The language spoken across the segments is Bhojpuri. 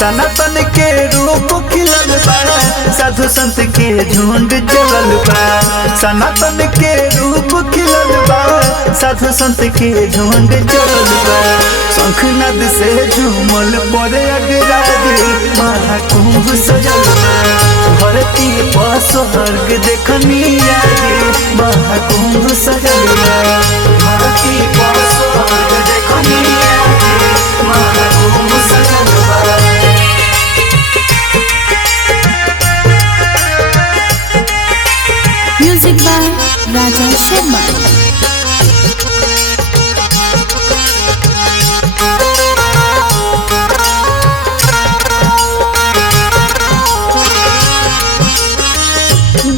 सनातन के रूप खिलल बा, साधु संत के झुंड चलल बा। सनातन के रूप खिलल बा, साधु संत के झुंड चलल बा। शंखनाद से झूमल पड़े अगराज, महाकुंभ सजल बा। धरती पर स्वर्ग देखनी आज, महाकुंभ सजल बा। धरती पर स्वर्ग देखनी आज, महाकुंभ सजल बा। म्यूजिक बाय राजा शर्मा।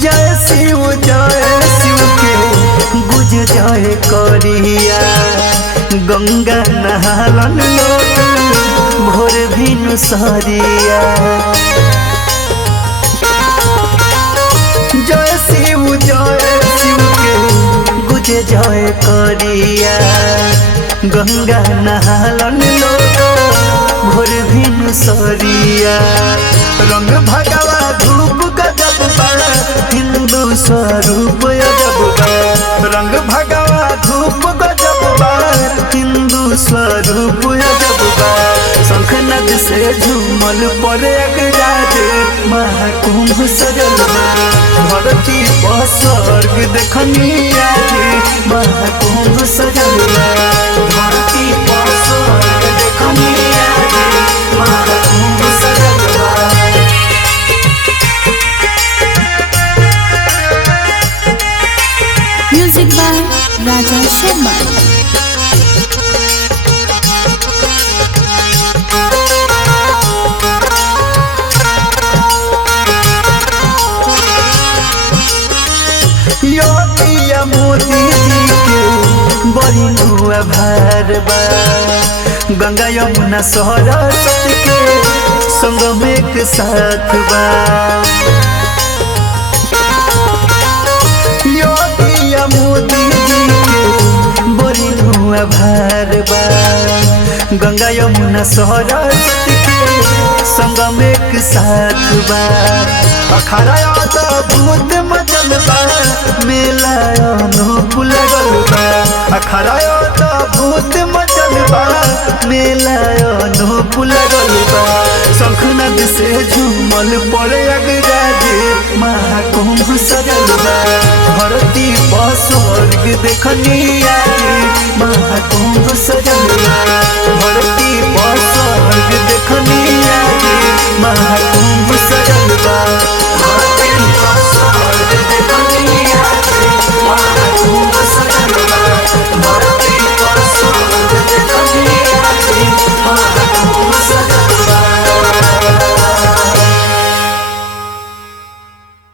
जय शिव के गुज जय करिया, गंगा नहालन लोग भोर भिनु सहरिया। जय शिव के गुज जय करिया, गंगा नहालन लोग भोर भिनु सहरिया। रंग भगवा धूप गजब बा, हिंदू स्वरूप अजब बा। रंग भगवा धूप गजब बा, हिंदू स्वरूप अजब बा। शंखनाद से झूमल पड़े अगराज, महाकुंभ सजल बा। धरती पर स्वर्ग देखनी आज, महाकुंभ सजल बा। धरती पर स्वर्ग देखनी आज, महाकुंभ सजल बा। म्यूजिक बाय राजा शर्मा। योगिया मोदी जी के बड़ी नुआ भार बा। गंगा यमुना सरस्वती के संगम एक साथ बा। योगिया मोदी जी के बड़ी नुआ भार बा। गंगा यमुना सरस्वती के संगम एक साथ बा। अखाड़ा भूत मचल बा, मेला अनूप लगल बा। अखाड़ा भूत मचल बा, मेला अनूप लगल बा। शंखनाद से झूमल पड़े अगराज, महाकुंभ सजल बा। धरती पर स्वर्ग देखनी आज, महाकुंभ सजल बा। धरती पर स्वर्ग देखनी आज, महाकुंभ